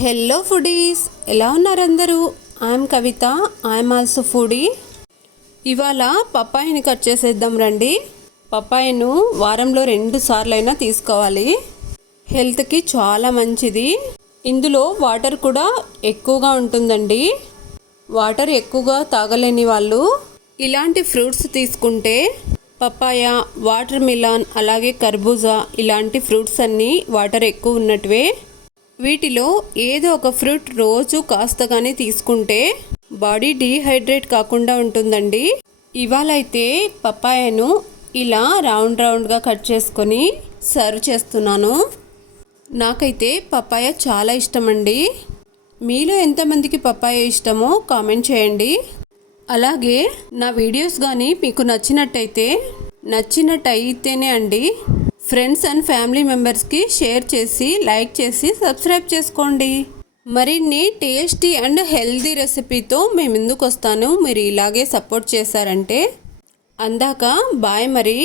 Hello foodies, ఎలా ఉన్నారు అందరూ? I'm Kavitha, I'm also foodie. ఇవాళ పప్పాయిని కట్ చేసేద్దాం రండి. పప్పాయను వారంలో 2 సార్లైనా తీసుకోవాలి. హెల్త్కి చాలా మంచిది. ఇందులో వాటర్ కూడా ఎక్కువగా ఉంటుందండి. వాటర్ ఎక్కువగా తాగలేని వాళ్ళు ఇలాంటి ఫ్రూట్స్ తీసుకుంటే పప్పాయ, వాటర్ మిలాన్, అలాగే కర్బూజా ఇలాంటి ఫ్రూట్స్ అన్నీ వాటర్ ఎక్కువ ఉన్నట్టువే. వీటిలో ఏదో ఒక ఫ్రూట్ రోజు కాస్తగానే తీసుకుంటే బాడీ డీహైడ్రేట్ కాకుండా ఉంటుందండి. ఇవాళ అయితే పప్పాయను ఇలా రౌండ్గా కట్ చేసుకొని సర్వ్ చేస్తున్నాను. నాకైతే పప్పాయ చాలా ఇష్టమండి. మీలో ఎంతమందికి పప్పాయ ఇష్టమో కామెంట్ చేయండి. అలాగే నా వీడియోస్ కానీ మీకు నచ్చినట్టయితేనే అండి ఫ్రెండ్స్ అండ్ ఫ్యామిలీ మెంబర్స్కి షేర్ చేసి, లైక్ చేసి, సబ్స్క్రైబ్ చేసుకోండి. మరిన్ని టేస్టీ అండ్ హెల్దీ రెసిపీతో మేము ముందుకు వస్తాను. మీరు ఇలాగే సపోర్ట్ చేశారంటే. అందాక బాయ్ మరి.